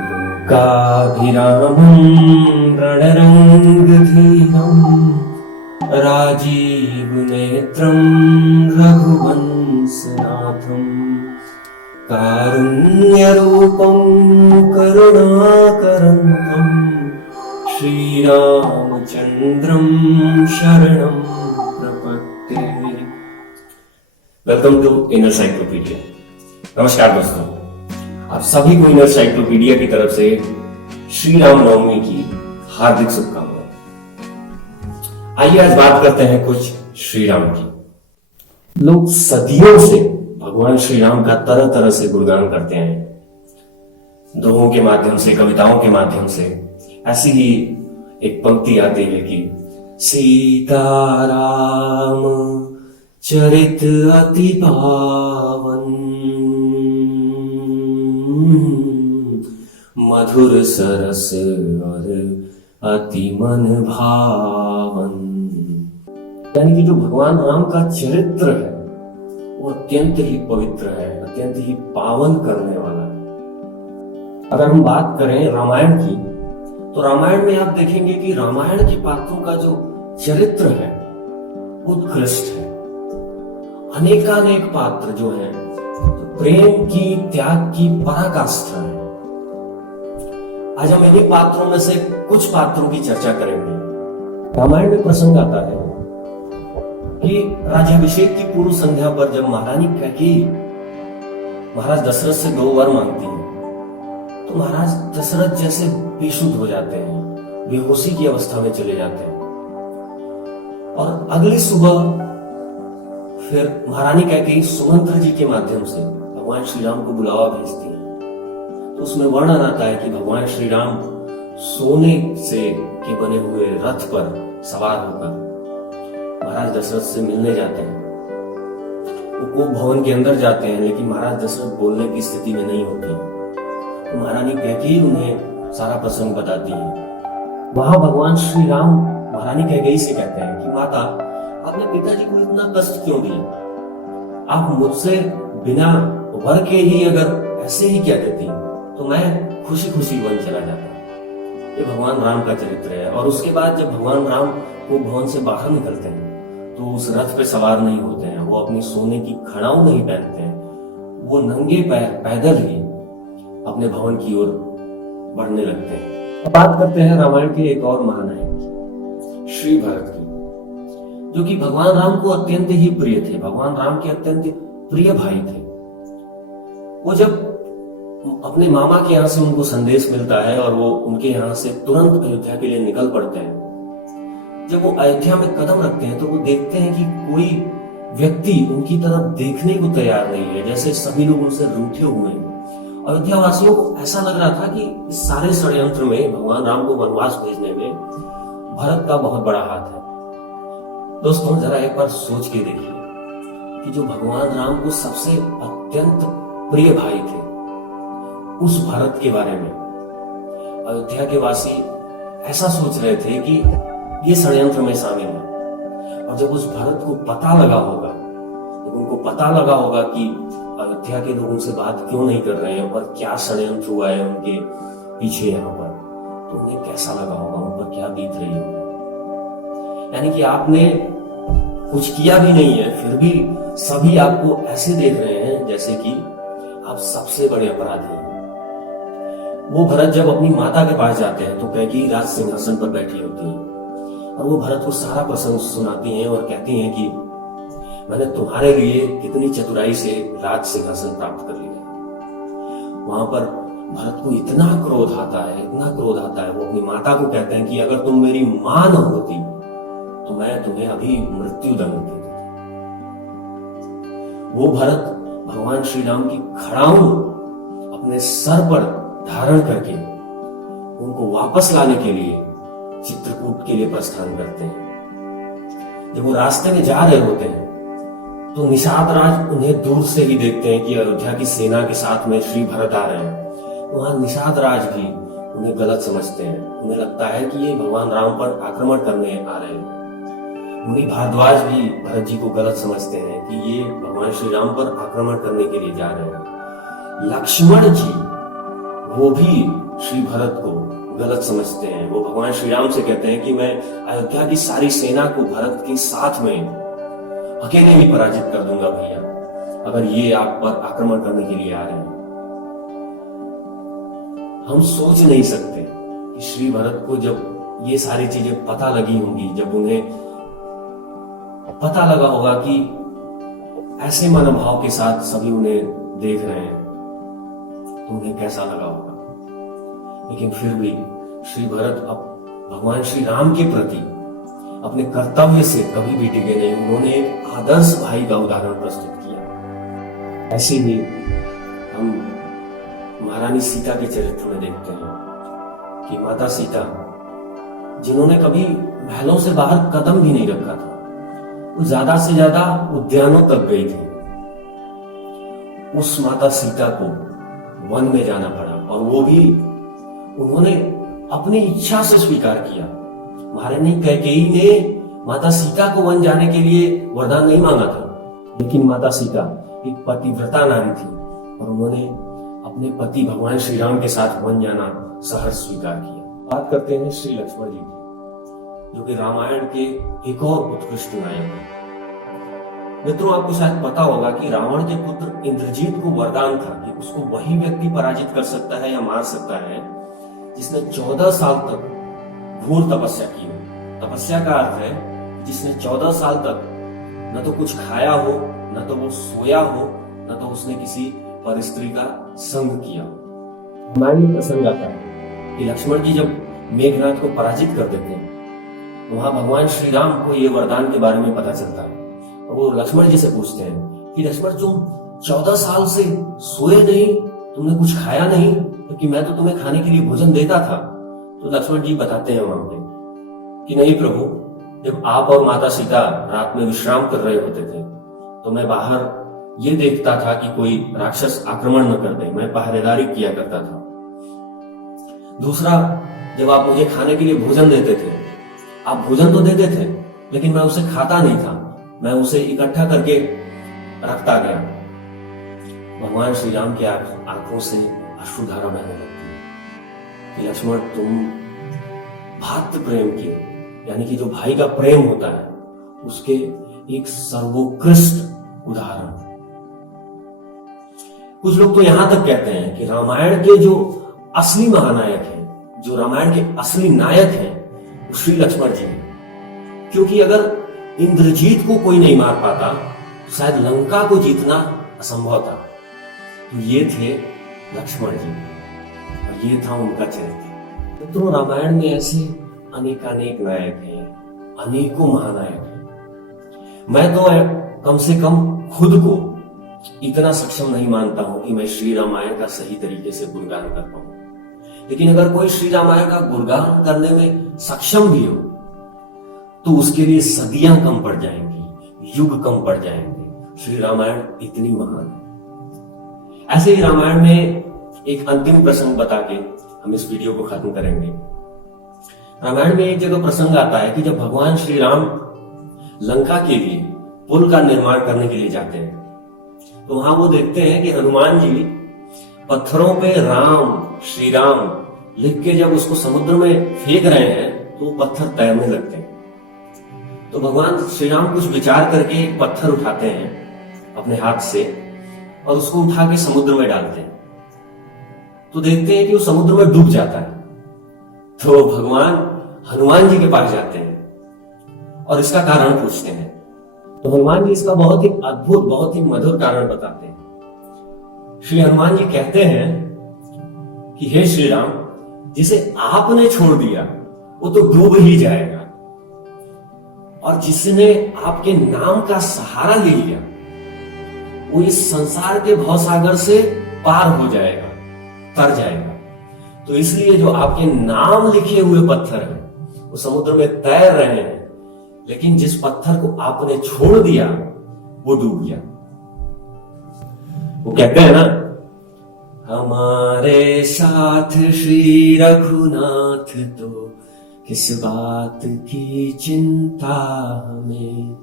लोकाभिरामं रणरङ्गधीरं राजीवनेत्रं रघुवंशनाथं कारुण्यरूपं करुणाकरन्तं श्रीरामचन्द्रं शरणं प्रपद्ये। Welcome to inner cyclopedia. नमस्कार दोस्तों, आप सभी को इनर साइक्लोपीडिया की तरफ से श्री राम नवमी की हार्दिक शुभकामनाएं। आइए आज बात करते हैं कुछ श्री राम की। लोग सदियों से भगवान श्री राम का तरह तरह से गुणगान करते हैं, दोहों के माध्यम से, कविताओं के माध्यम से। ऐसी ही एक पंक्ति आती है कि सीताराम चरित अति पावन, मधुर सरस और अति मन भावन। यानी कि जो भगवान राम का चरित्र है वो अत्यंत ही पवित्र है, अत्यंत ही पावन करने वाला है। अगर हम बात करें रामायण की, तो रामायण में आप देखेंगे कि रामायण के पात्रों का जो चरित्र है उत्कृष्ट है। अनेकानेक पात्र जो हैं प्रेम की, त्याग की पराकाष्ठा है। आज हम इन्हीं पात्रों में से कुछ पात्रों की चर्चा करेंगे। रामायण में प्रसंग आता है कि राज्याभिषेक की पूर्व संध्या पर जब महारानी कैकेयी महाराज दशरथ से 2 वर मांगती है, तो महाराज दशरथ जैसे बेसुध हो जाते हैं, बेहोशी की अवस्था में चले जाते हैं। और अगली सुबह फिर महारानी कैकेयी सुमंत्र जी के माध्यम से भगवान श्री राम को बुलावा भेजती है। तो उसमें वर्णन आता है कि भगवान श्री राम सोने से के बने हुए रथ पर सवार होकर महाराज दशरथ से मिलने जाते हैं। वो कोप भवन के अंदर जाते हैं, लेकिन महाराज दशरथ बोलने की स्थिति में नहीं होते हैं। तो महारानी कैकेयी उन्हें सारा प्रसंग बताती है। वहां भगवान श्री राम महारानी कैकेयी से कहते हैं कि माता, आपने पिताजी को इतना कष्ट क्यों दिया? आप मुझसे बिना वर के ही अगर ऐसे ही कह देती तो मैं खुशी खुशी वन चला जाता। ये भगवान राम का चरित्र है। और उसके बाद जब भगवान राम को भवन से बाहर निकलते हैं तो उस रथ पे सवार नहीं होते हैं, वो अपनी सोने की खड़ाऊ नहीं पहनते हैं, वो नंगे पैदल ही अपने भवन की ओर बढ़ने लगते हैं। अब बात करते हैं रामायण के एक और महानायक श्री भरत की, जो कि भगवान राम को अत्यंत ही प्रिय थे, भगवान राम के अत्यंत प्रिय भाई थे। वो जब अपने मामा के यहाँ से उनको संदेश मिलता है और वो उनके यहाँ से तुरंत अयोध्या के लिए निकल पड़ते हैं। जब वो अयोध्या में कदम रखते हैं तो वो देखते हैं कि कोई व्यक्ति उनकी तरफ देखने को तैयार नहीं है, जैसे सभी लोग उनसे रूठे हुए हैं। अयोध्या वासियों को ऐसा लग रहा था कि इस सारे षड्यंत्र में, भगवान राम को वनवास भेजने में भरत का बहुत बड़ा हाथ है। दोस्तों, जरा एक बार सोच के देखिए कि जो भगवान राम को सबसे अत्यंत प्रिय भाई थे, उस भरत के बारे में अयोध्या के वासी ऐसा सोच रहे थे कि ये षड्यंत्र में शामिल है। और जब उस भरत को पता लगा होगा, जब उनको पता लगा होगा कि अयोध्या के लोग उनसे बात क्यों नहीं कर रहे हैं और क्या षड्यंत्र हुआ है उनके पीछे यहाँ पर, तो उन्हें कैसा लगा होगा, उन पर क्या बीत रही होगी। यानी कि आपने कुछ किया भी नहीं है, फिर भी सभी आपको ऐसे देख रहे हैं जैसे कि आप सबसे बड़े अपराधी हैं। वो भरत जब अपनी माता के पास जाते हैं तो कैकेयी राज सिंहासन पर बैठी होती है और वो भरत को सारा प्रसंग सुनाती हैं और कहती हैं कि मैंने तुम्हारे लिए कितनी चतुराई से राज सिंहासन प्राप्त कर लिया। वहां पर भरत को इतना क्रोध आता है, इतना क्रोध आता है, वो अपनी माता को कहते हैं कि अगर तुम मेरी मां न होती तो मैं तुम्हें अभी मृत्यु दंड दे देता। वो भरत भगवान श्री राम की खड़ाऊ अपने सर पर धारण करके उनको वापस लाने के लिए चित्रकूट के लिए प्रस्थान करते हैं। जब वो रास्ते में जा रहे होते हैं तो निषाद राज उन्हें दूर से ही देखते हैं कि अयोध्या की सेना के साथ में श्री भरत आ रहे हैं। वहां निषाद राज भी उन्हें गलत समझते हैं। उन्हें लगता है कि ये भगवान राम पर आक्रमण करने आ रहे हैं। मुनि भारद्वाज भी भरत जी को गलत समझते हैं कि ये भगवान श्री राम पर आक्रमण करने के लिए जा रहे हैं। लक्ष्मण जी वो भी श्री भरत को गलत समझते हैं। वो भगवान श्री राम से कहते हैं कि मैं अयोध्या की सारी सेना को भरत के साथ में अकेले ही पराजित कर दूंगा भैया, अगर ये आप पर आक्रमण करने के लिए आ रहे हैं। हम सोच नहीं सकते कि श्री भरत को जब ये सारी चीजें पता लगी होंगी, जब उन्हें पता लगा होगा कि ऐसे मनोभाव के साथ सभी उन्हें देख रहे हैं, तो उन्हें कैसा लगा होगा। लेकिन फिर भी श्री भरत अब भगवान श्री राम के प्रति अपने कर्तव्य से कभी भी डिगे नहीं। उन्होंने एक आदर्श भाई का उदाहरण प्रस्तुत किया। ऐसे ही हम महारानी सीता के चरित्र में देखते हैं कि माता सीता, जिन्होंने कभी महलों से बाहर कदम भी नहीं रखा था, वो ज्यादा से ज्यादा उद्यानों तक गई थी। उस माता सीता को वन में जाना पड़ा, और वो भी उन्होंने अपनी इच्छा से स्वीकार किया। महारानी कैकेयी ने माता सीता को वन जाने के लिए वरदान नहीं मांगा था, लेकिन माता सीता एक पतिव्रता नारी थी और उन्होंने अपने पति भगवान श्री राम के साथ वन जाना सहर्ष स्वीकार किया। बात करते हैं श्री लक्ष्मण जी की, जो कि रामायण के एक और उत्कृष्ट नायक हैं। मित्रों, आपको शायद पता होगा कि रावण के पुत्र इंद्रजीत को वरदान था कि उसको वही व्यक्ति पराजित कर सकता है या मार सकता है जिसने 14 साल तक घोर तपस्या की हो। तपस्या का अर्थ है जिसने 14 साल तक न तो कुछ खाया हो, न तो वो सोया हो, न तो उसने किसी परस्त्री का संग किया। रामायण में प्रसंग आता है कि लक्ष्मण जी जब मेघनाथ को पराजित कर देते हैं, वहां भगवान श्री राम को ये वरदान के बारे में पता चलता है। वो लक्ष्मण जी से पूछते हैं कि लक्ष्मण, तुम 14 साल से सोए नहीं, तुमने कुछ खाया नहीं, क्योंकि मैं तो तुम्हें खाने के लिए भोजन देता था। तो लक्ष्मण जी बताते हैं वहां पे कि नहीं प्रभु, जब आप और माता सीता रात में विश्राम कर रहे होते थे तो मैं बाहर ये देखता था कि कोई राक्षस आक्रमण न कर दे, मैं पहरेदारी किया करता था। दूसरा, जब आप मुझे खाने के लिए भोजन देते थे, आप भोजन तो देते थे लेकिन मैं उसे खाता नहीं था, मैं उसे इकट्ठा करके रखता गया। भगवान श्री राम की आंखों से अश्रुधारा बहने लगती है कि लक्ष्मण, तुम भातृ प्रेम के, यानी कि जो भाई का प्रेम होता है, उसके एक सर्वोत्कृष्ट उदाहरण। कुछ लोग तो यहां तक कहते हैं कि रामायण के जो असली महानायक हैं, जो रामायण के असली नायक हैं, वो श्री लक्ष्मण जी हैं। क्योंकि अगर इंद्रजीत को कोई नहीं मार पाता तो शायद लंका को जीतना असंभव था। तो ये थे लक्ष्मण जी और ये था उनका चरित्र। मित्रों, रामायण में ऐसे अनेकानेक नायक हैं, अनेकों महानायक हैं। मैं तो कम से कम खुद को इतना सक्षम नहीं मानता हूं कि मैं श्री रामायण का सही तरीके से गुणगान कर पाऊं। लेकिन अगर कोई श्री रामायण का गुणगान करने में सक्षम भी हो तो उसके लिए सदियां कम पड़ जाएंगी, युग कम पड़ जाएंगे। श्री रामायण इतनी महान है। ऐसे ही रामायण में एक अंतिम प्रसंग बता के हम इस वीडियो को खत्म करेंगे। रामायण में एक जगह प्रसंग आता है कि जब भगवान श्री राम लंका के लिए पुल का निर्माण करने के लिए जाते हैं, तो वहां वो देखते हैं कि हनुमान जी पत्थरों पे राम, श्री राम लिख के जब उसको समुद्र में फेंक रहे हैं तो वो पत्थर तैरने लगते हैं। तो भगवान श्री राम कुछ विचार करके एक पत्थर उठाते हैं अपने हाथ से और उसको उठा के समुद्र में डालते हैं। तो देखते हैं कि वो समुद्र में डूब जाता है। तो भगवान हनुमान जी के पास जाते हैं और इसका कारण पूछते हैं। तो हनुमान जी इसका बहुत ही अद्भुत, बहुत ही मधुर कारण बताते हैं। श्री हनुमान जी कहते हैं कि हे श्री राम, जिसे आपने छोड़ दिया वो तो डूब ही जाएगा, और जिसने आपके नाम का सहारा ले लिया वो इस संसार के भवसागर से पार हो जाएगा, तर जाएगा। तो इसलिए जो आपके नाम लिखे हुए पत्थर हैं वो समुद्र में तैर रहे हैं, लेकिन जिस पत्थर को आपने छोड़ दिया वो डूब गया। वो कहते हैं ना, हमारे साथ श्री रघुनाथ तो किस बात की चिंता हमें,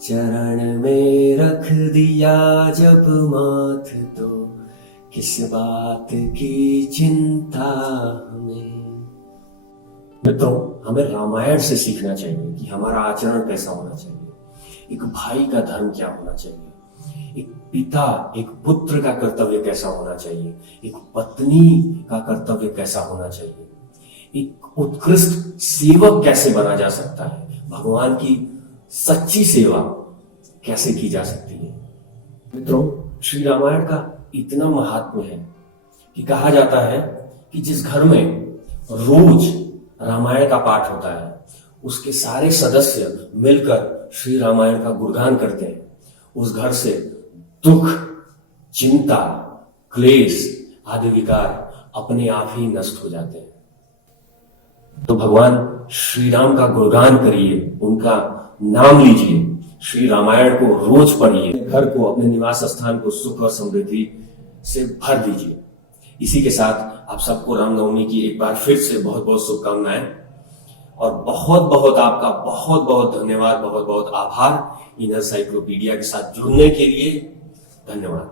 चरण में रख दिया जब माथ तो किस बात की चिंता हमें। मित्रों, हमें रामायण से सीखना चाहिए कि हमारा आचरण कैसा होना चाहिए, एक भाई का धर्म क्या होना चाहिए, एक पिता एक पुत्र का कर्तव्य कैसा होना चाहिए, एक पत्नी का कर्तव्य कैसा होना चाहिए, एक उत्कृष्ट सेवक कैसे बना जा सकता है, भगवान की सच्ची सेवा कैसे की जा सकती है। मित्रों, श्री रामायण का इतना महात्म्य है कि कहा जाता है कि जिस घर में रोज रामायण का पाठ होता है उसके सारे सदस्य मिलकर श्री रामायण का गुणगान करते हैं, उस घर से दुख, चिंता, क्लेश आदि विकार अपने आप ही नष्ट हो जाते हैं। तो भगवान श्री राम का गुणगान करिए, उनका नाम लीजिए, श्री रामायण को रोज पढ़िए, घर को, अपने निवास स्थान को सुख और समृद्धि से भर दीजिए। इसी के साथ आप सबको रामनवमी की एक बार फिर से बहुत बहुत शुभकामनाएं और बहुत बहुत आपका बहुत बहुत धन्यवाद, बहुत बहुत आभार इनर साइक्लोपीडिया के साथ जुड़ने के लिए। धन्यवाद।